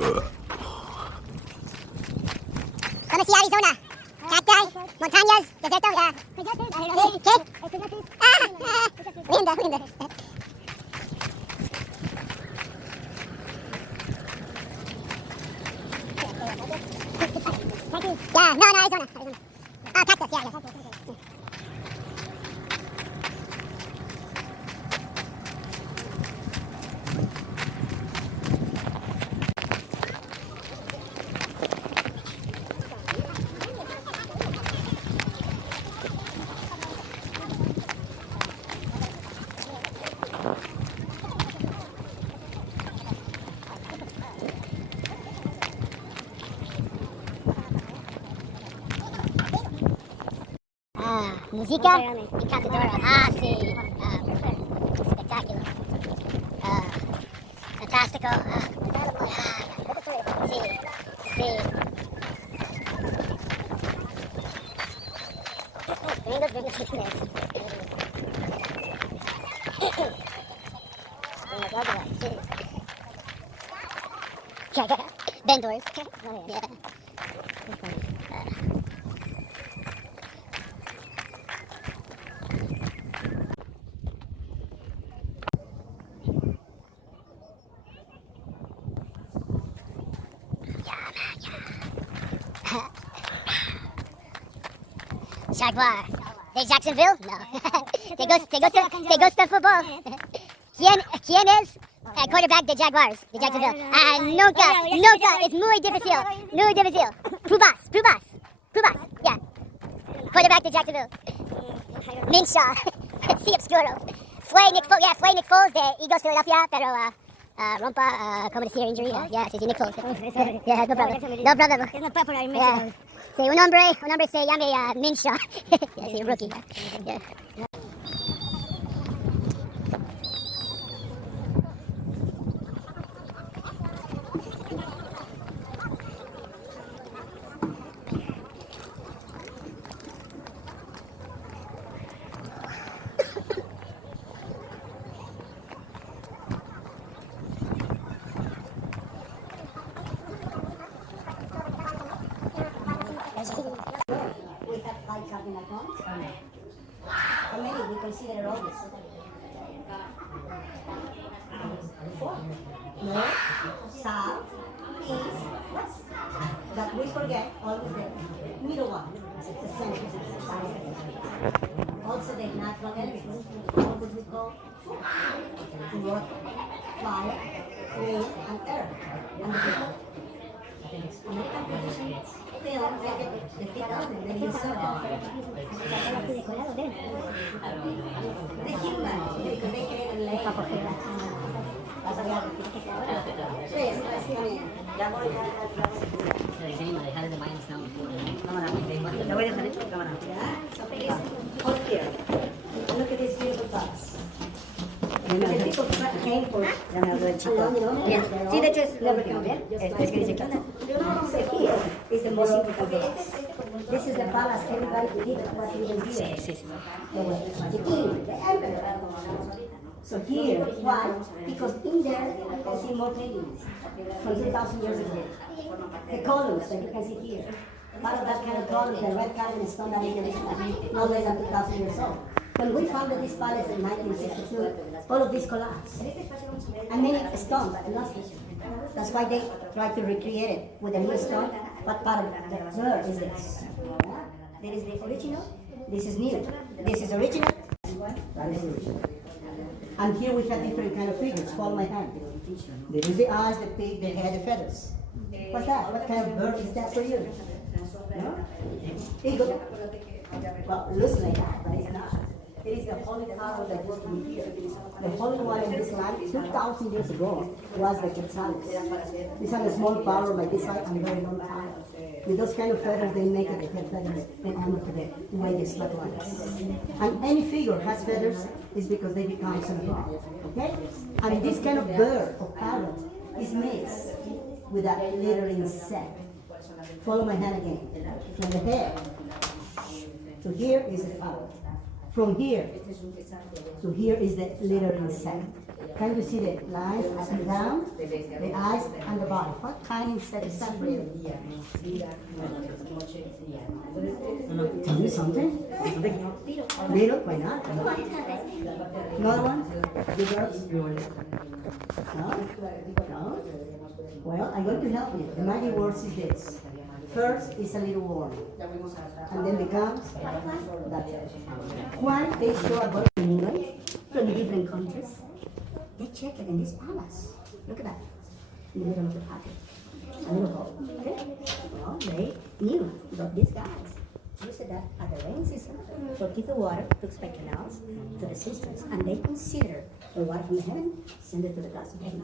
Vamos a Arizona. Cacti, montañas, desierto, ya. Sí, ¿qué? Linda, linda. Yeah, no, Arizona. Oh, cactus, yeah. Música y cantadora. Sí. Spectacular. Fantástico. Sí, sí. Gringos, gringos. Vendors. Yeah. Jaguar. De Jacksonville? No. te gusta fútbol. ¿Quién es el quarterback de Jaguars de Jacksonville? Nunca. Es muy difícil. Pruebas. Yeah. Quarterback de Jacksonville. Minshaw. Sí, obscuro. Fue Nick Foles de Eagles Philadelphia, pero rompa, como decir, injury. Sí, Nick Foles. Yeah, no problem. It's not popular in Mexico. Sí, un hombre se llama Minshaw. Sí, rookie. Yeah. We have 5 cardinal points. How many we consider always? 4. North, south, east, west. But we forget always the middle one, the center. Also the natural elements, always we call water, fire, wind, and earth. And the people. American tradition film the people, the Minnesota. The humans, because they can lay. Hold here. Look at these beautiful thoughts. The people came for sí, de hecho es lo que es que dice que here is the most important place. This is the palace everybody did what we did here. The king, the emperor. So here, why? Because in there you can see more paintings from 3,000 years ago. The columns that you can see here. Part of that kind of column, the red kind of stone that is no less than 2,000 years old. When we founded this palace in 1962, all of this collapsed. And many stones lost it. That's why they tried to recreate it with a new stone. What part of the bird is this? There is the original, this is new. This is original, that is original. And here we have different kind of figures. Follow my hand. There is the eyes, the pig, the head, the feathers. What's that? What kind of bird is that for you? No? Eagle. Well, looks like that, but it's not. It is the holy cow that used to be here. The holy one in this land 2,000 years ago was the Quetzal. This had a small power like this height and a very long time. With those kind of feathers, they make it the head feathers in honor to the way they slept like this. And any figure has feathers is because they become symbolic. Okay? And this kind of bird or parrot is made with a little insect. Follow my hand again. From the head to here is the parrot. from here to here is the little insect. Can you see the lines up and down, the eyes and the body? What kind of insect is that really? Tell me something. Little, why not? Another one? The girls? No? No? Well, I'm going to help you. The magic word is this. First is a little worm, and then becomes that's it. When they show about England from the different countries, they check it in this palace. Look at that, in the middle of the pocket, a little hole. Okay? Well, they knew that these guys used that at the rain season to keep the water to expect canals to the cisterns, and they consider the water from the heaven, send it to the gods of heaven.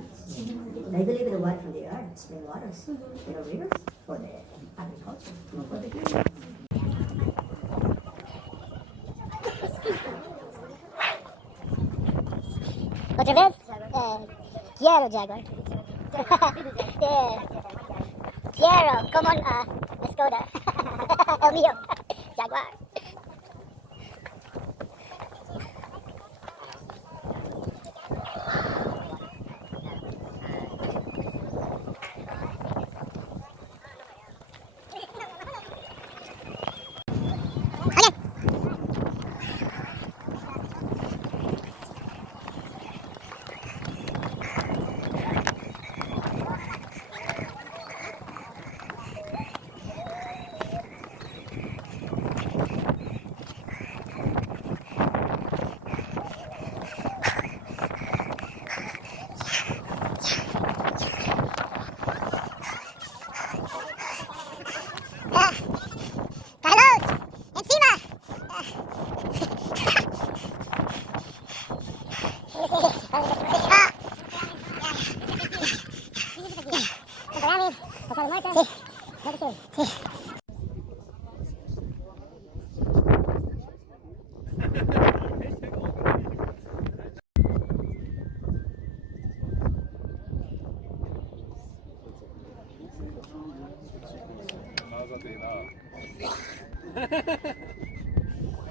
They believe in the water from the earth, spring waters, little rivers for the agriculture, not for the human. ¿Otra vez? Quiero Jaguar. Quiero, como Skoda. El mío, Jaguar.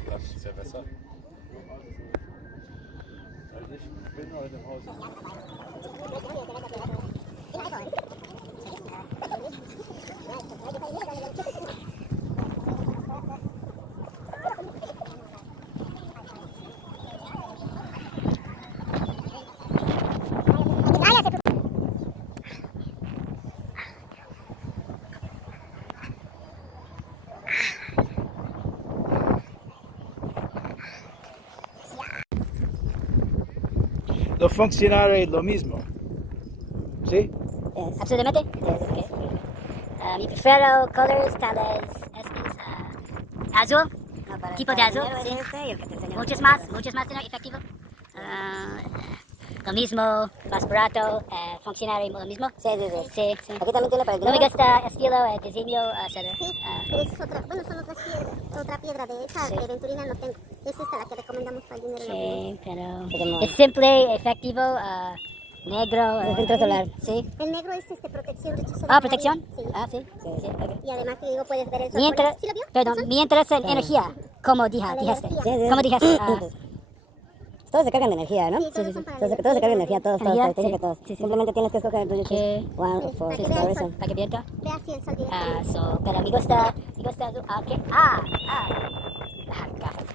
Das ist ja besser. Ich bin heute im Haus. Los funcionarios lo mismo. ¿Sí? Yes. Absolutamente. Yes, okay. Mi prefiero colores tales azul, tipo de azul, sí. Muchos más efectivo. Lo mismo, más barato, funcionario lo mismo. Sí. Aquí también tiene para el No me gusta estilo, diseño, etc. Sí, pero es otra, bueno, son otra piedra de esa de Venturina no tengo. Es esta la que recomendamos para el dinero. Sí, pero es simple, efectivo, negro, filtro solar, sí. El negro es protección, rechazo. ¿Protección? Sí. Sí. Okay. Y además te digo, puedes ver el sol. Mientras, ¿Sí lo vio? perdón, mientras en energía, como dijiste. Como dijiste. Todos se cargan de energía, ¿no? Sí, todos son para Todos se cargan de energía, todos. Te dice que todos. Sí. Simplemente tienes que escoger el tuyo. One, four, para que vea el sol. Para que vierta. Ve así el sol directamente. Pero me gusta azul. ¿Qué? Gafas.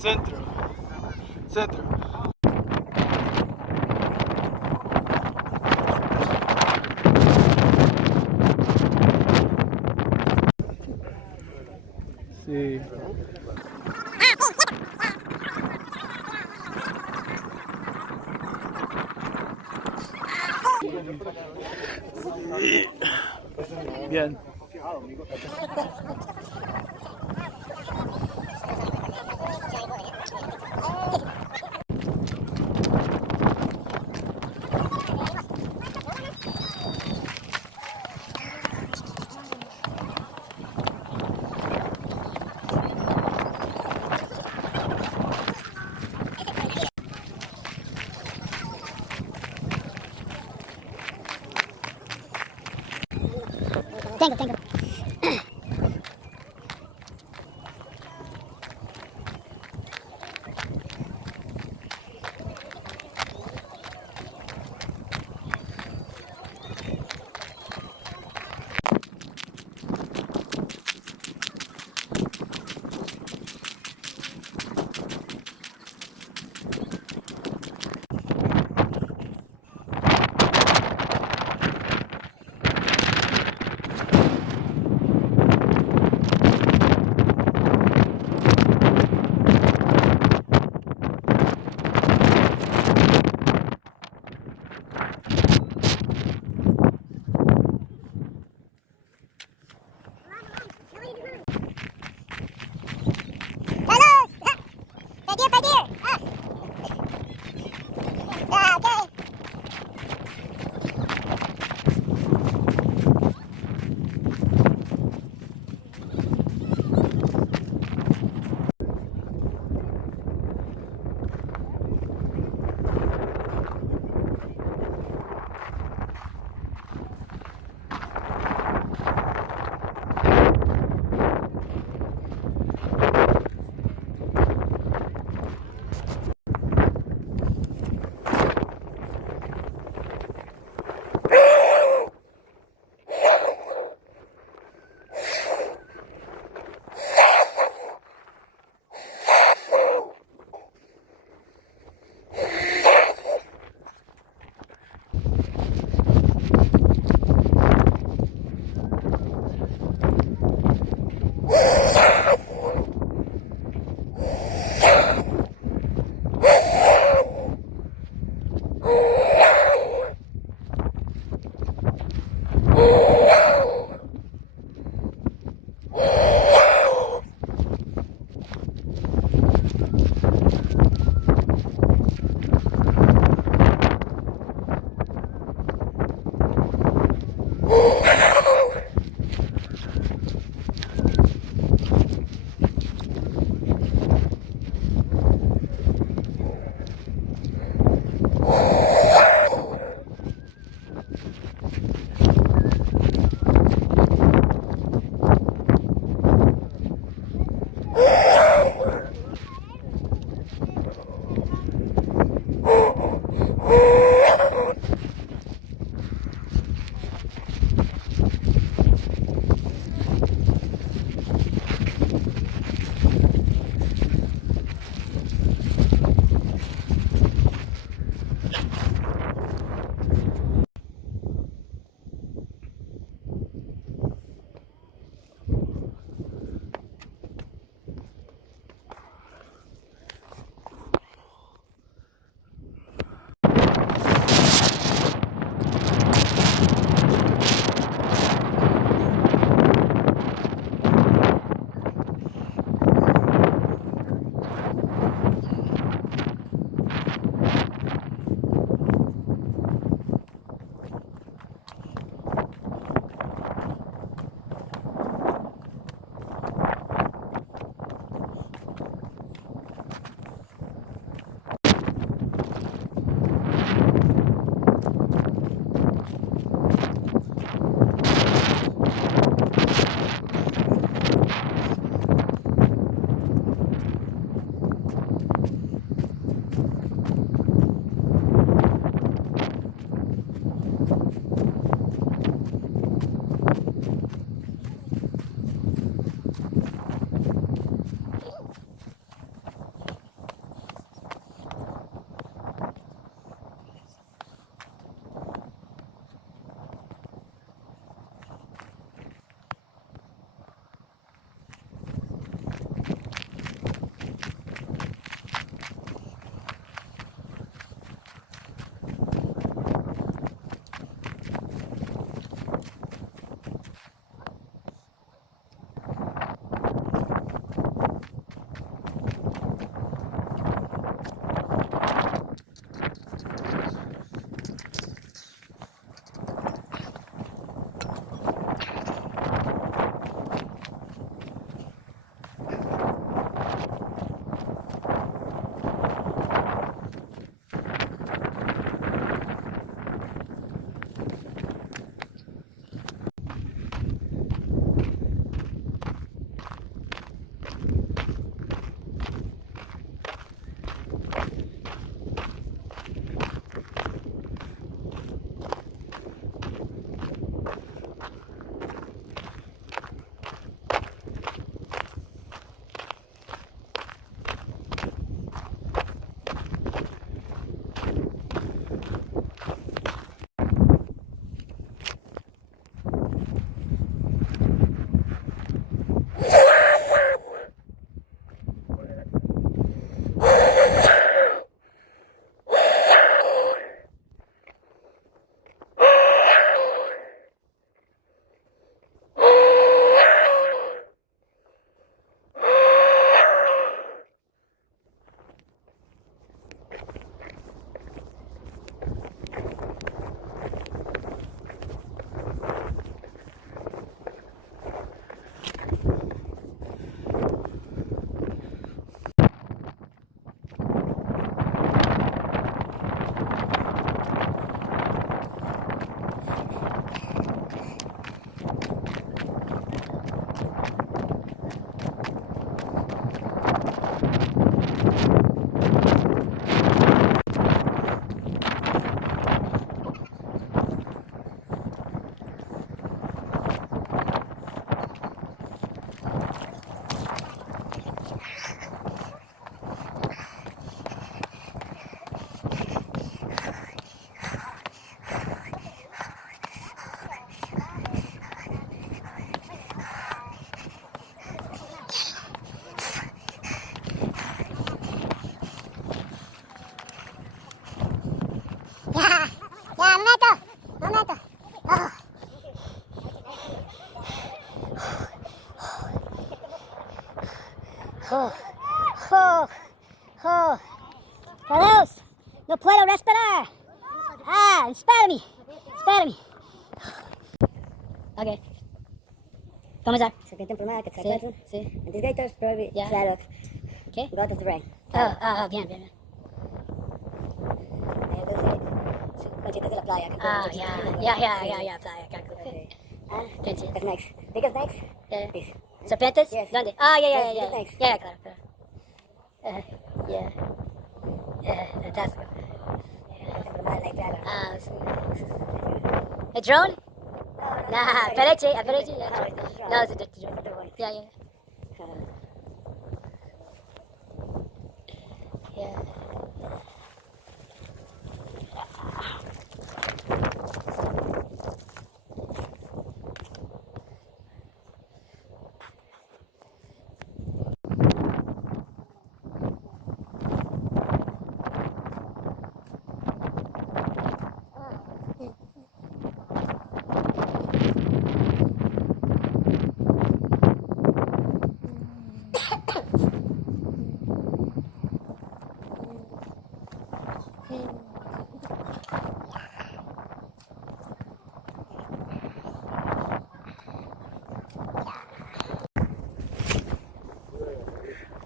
Centro. Centro. Sí. Bien. Tengo. Oh, oh. Carlos, no puedo respirar. Ah, espérame. Espérame. Ok. ¿Cómo está? Se siente plumada que se Sí, acuerdan. sí. Antes probably Ya. claro. ¿Qué? God of the rain. Bien, bien, bien. Conchitas de la playa. Ya, playa, calculo. Pinches. Snakes. Bigger snakes? Yeah. This. ¿Serpientes? Yes. ¿Dónde? Yes, Ya. snakes. Ya, claro. Ya. Fantástico. Plumada like that. Sí. ¿El drone? Nah, Pereche. No, it's not. No, it's a drone. Yeah. Yeah.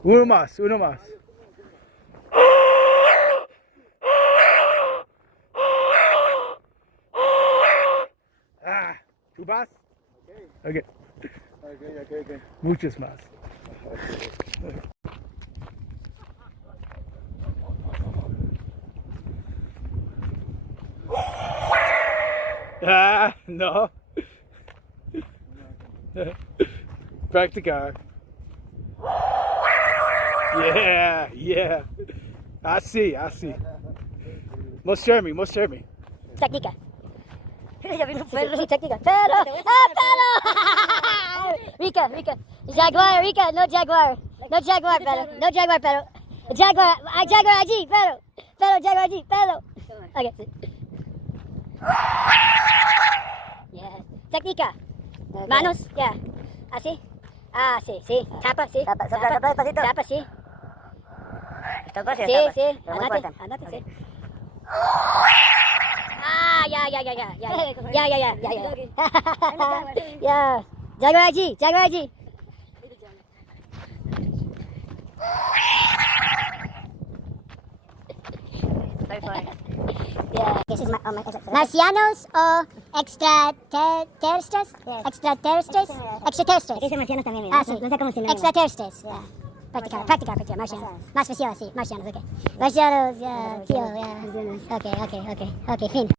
Uno más, uno más. ¿Tú vas? Ok. Muchos más. No. Practicar. Yeah. Así. Mostrarme. Técnica. Técnica. Técnica. Pero. Rica. Jaguar, Rica, no Jaguar. No Jaguar, pero. Jaguar allí, pero Jaguar allí, pero. Ok, sí. Yeah. Técnica. Manos, ya. Así. Sí. Tapa, sí. Sopla despacito. Tapa, sí. Tapa, Sí. Pero muy fuerte. Andate, sí. Ok. Ya. Ya. Jaguar allí. Yeah. ¿Marcianos o extraterrestres? Extraterrestres. Aquí dice marcianos también, mira. Sí. No sé cómo se llama. Extraterrestres, yeah. Practicar, marcianos. Más especial, sí, marcianos, ok. Marcianos, tío, yeah. Ok, fin.